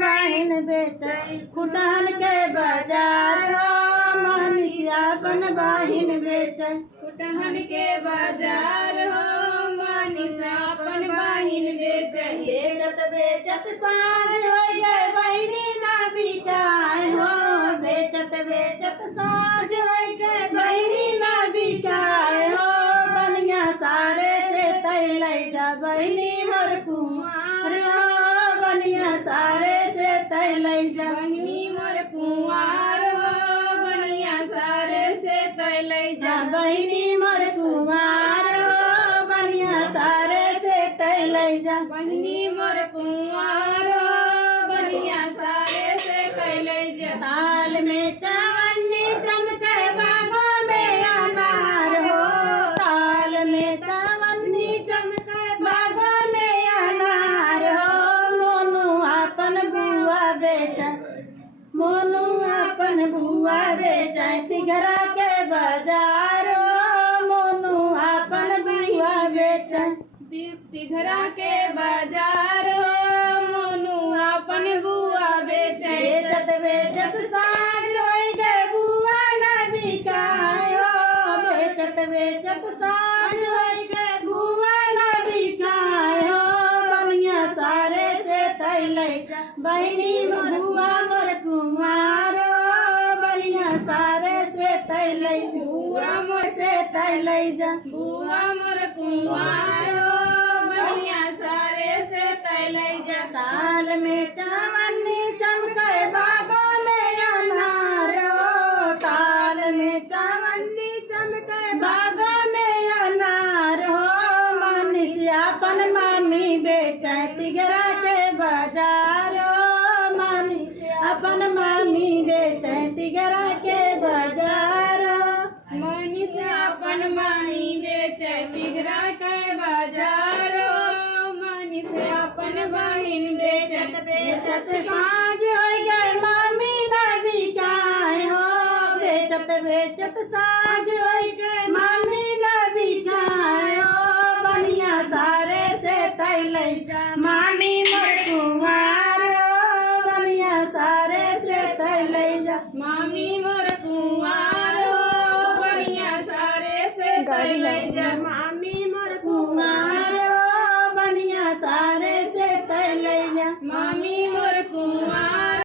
बहिन बेचे कुटहन के बाजार हो मनीषा अपन बहिन बेचे कुटहन के बाजार हो मनीषा अपन बहिन बेचे बेचत बेचत साँझ हो गए बहिनी ना बिकाए हो बेचत बेचत साँझ हो गए बहिनी ना बिकाए हो बनिया सारे से तैले जा बहिनी मोर कुंवर हो बनिया सारे से तैले जा बहिनी मोर कुंवार हो बनिया सारे से तैले जा बहिनी मोर कुंवर हो बनिया सारे से तैले जा बहिनी मोर कुंवार हो बनिया सारे से तैले जा ताल में चवन्नी चमके बागों में अनार हो ताल में चवन्नी चमके बागों में अनार हो मोनू अपन बुआ बेचे मोनू अपन बुआ बेचे तिघरा के बाजार हो मोनू अपन बुआ बेचे तिघरा के बाजार हो मोनू अपन बुआ बेचे बेचत बेचत साँझ होई गए बुआ ना बिकाए हो बेचत बेचत साँझ होई गए बुआ ना बिकाए हो बनिया सारे से तैले बहिनी बुआ मोर कुंवार हो बनिया सारे से तैले बुआ मोर से तैले जा बुआ मोर कुंवार हो बनिया सारे से तैले जा ताल में चवन्नी चमके बागों में अनार हो ताल में चवन्नी चमके बागों में अनार हो मनीषा अपन मामी बेचे तिघरा के बाजार हो मनीषा अपन मामी बेचे तिघरा के बाजार हो मनीषा अपन मामी बेचे तिघरा के बाजार हो मनीषा अपन बहिन बेचत बेचत बेचत साँझ हो गए मामी ना बिकाए हो बेचत बेचत साँझ हो गए मामी ना बिकाए हो बनिया सारे से तैले मामी मोर कुंवार हो बनिया सारे से तैले जा मामी मोर कुंवार हो बनिया सारे से तैले जा मामी